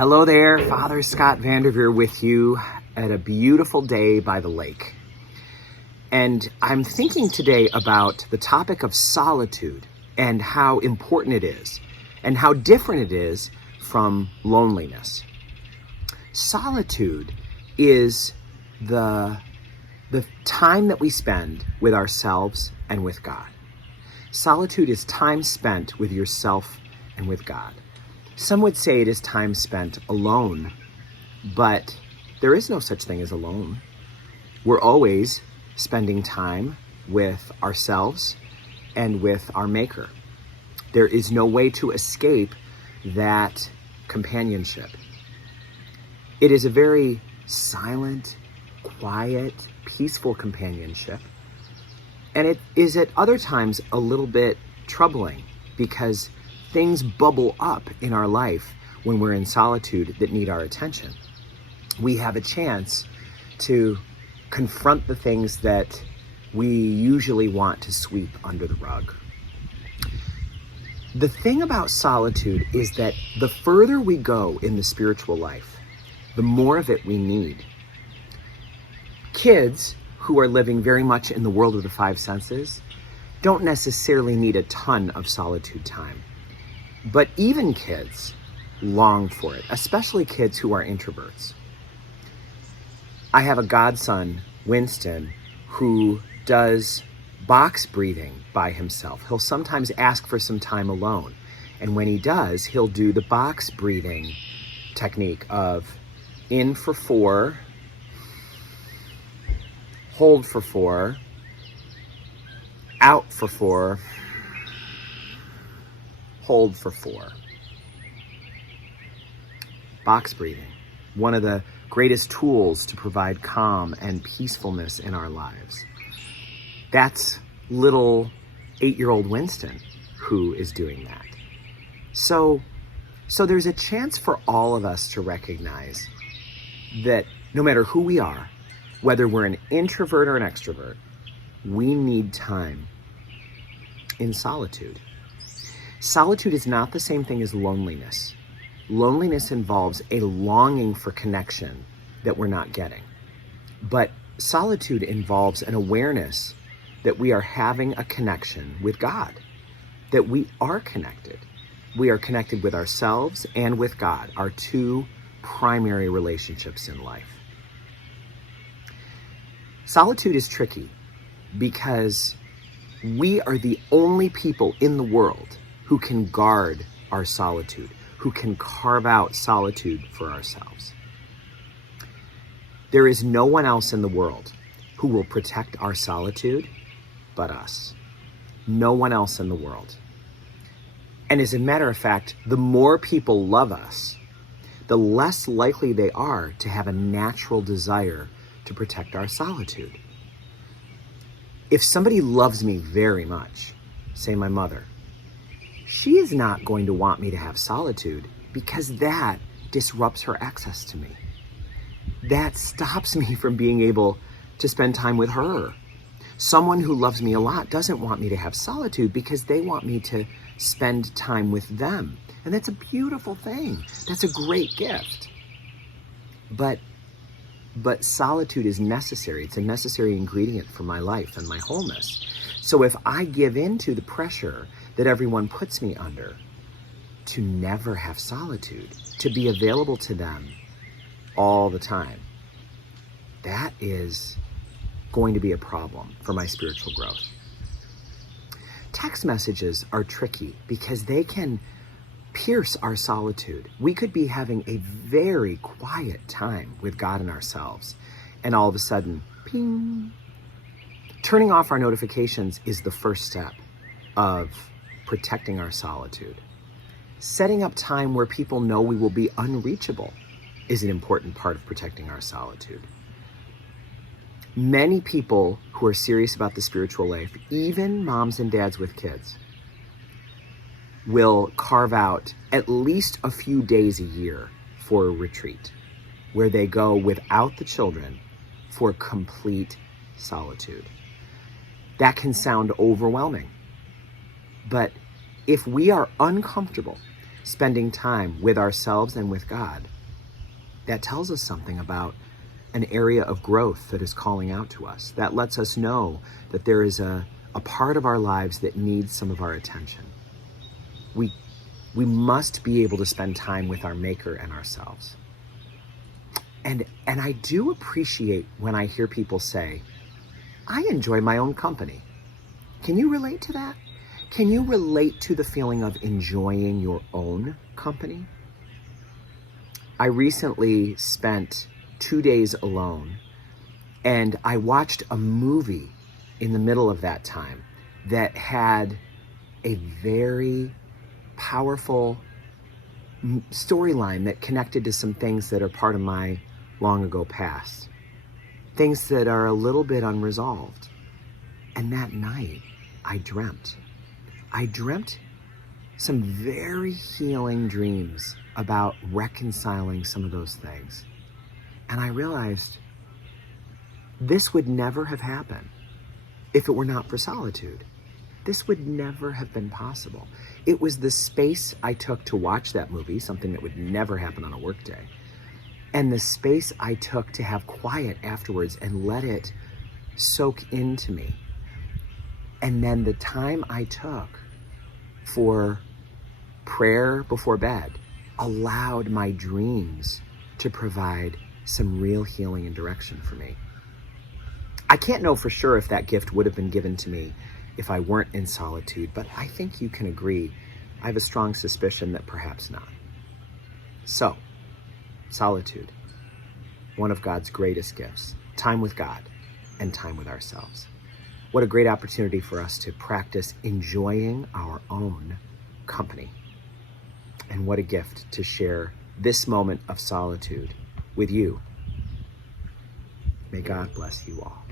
Hello there, Father Scott Vanderveer with you at a beautiful day by the lake. And I'm thinking today about the topic of solitude and how important it is and how different it is from loneliness. Solitude is the time that we spend with ourselves and with God. Solitude is time spent with yourself and with God. Some would say it is time spent alone, but there is no such thing as alone. We're always spending time with ourselves and with our Maker. There is no way to escape that companionship. It is a very silent, quiet, peaceful companionship. And it is at other times a little bit troubling because things bubble up in our life when we're in solitude that need our attention. We have a chance to confront the things that we usually want to sweep under the rug. The thing about solitude is that the further we go in the spiritual life, the more of it we need. Kids who are living very much in the world of the five senses don't necessarily need a ton of solitude time. But even kids long for it, especially kids who are introverts. I have a godson, Winston, who does box breathing by himself. He'll sometimes ask for some time alone. And when he does, he'll do the box breathing technique of in for 4, hold for 4, out for 4, hold for 4. Box breathing, one of the greatest tools to provide calm and peacefulness in our lives. That's little 8-year-old Winston who is doing that. So there's a chance for all of us to recognize that no matter who we are, whether we're an introvert or an extrovert, we need time in solitude. Solitude is not the same thing as loneliness. Loneliness involves a longing for connection that we're not getting. But solitude involves an awareness that we are having a connection with God, that we are connected. We are connected with ourselves and with God, our two primary relationships in life. Solitude is tricky because we are the only people in the world who can guard our solitude, who can carve out solitude for ourselves. There is no one else in the world who will protect our solitude but us. No one else in the world. And as a matter of fact, the more people love us, the less likely they are to have a natural desire to protect our solitude. If somebody loves me very much, say my mother, she is not going to want me to have solitude because that disrupts her access to me. That stops me from being able to spend time with her. Someone who loves me a lot doesn't want me to have solitude because they want me to spend time with them. And that's a beautiful thing. That's a great gift. But solitude is necessary. It's a necessary ingredient for my life and my wholeness. So if I give in to the pressure that everyone puts me under to never have solitude, to be available to them all the time, that is going to be a problem for my spiritual growth. Text messages are tricky because they can pierce our solitude. We could be having a very quiet time with God and ourselves, and all of a sudden, ping. Turning off our notifications is the first step of protecting our solitude. Setting up time where people know we will be unreachable is an important part of protecting our solitude. Many people who are serious about the spiritual life, even moms and dads with kids, will carve out at least a few days a year for a retreat where they go without the children for complete solitude. That can sound overwhelming, but if we are uncomfortable spending time with ourselves and with God, that tells us something about an area of growth that is calling out to us. That lets us know that there is a part of our lives that needs some of our attention. We must be able to spend time with our Maker and ourselves. And I do appreciate when I hear people say, I enjoy my own company. Can you relate to that? Can you relate to the feeling of enjoying your own company? I recently spent 2 days alone, and I watched a movie in the middle of that time that had a very powerful storyline that connected to some things that are part of my long ago past. Things that are a little bit unresolved. And that night, I dreamt some very healing dreams about reconciling some of those things. And I realized this would never have happened if it were not for solitude. This would never have been possible. It was the space I took to watch that movie, something that would never happen on a work day, and the space I took to have quiet afterwards and let it soak into me. And then the time I took for prayer before bed allowed my dreams to provide some real healing and direction for me. I can't know for sure if that gift would have been given to me if I weren't in solitude, but I think you can agree. I have a strong suspicion that perhaps not. So, solitude, one of God's greatest gifts, time with God and time with ourselves. What a great opportunity for us to practice enjoying our own company. And what a gift to share this moment of solitude with you. May God bless you all.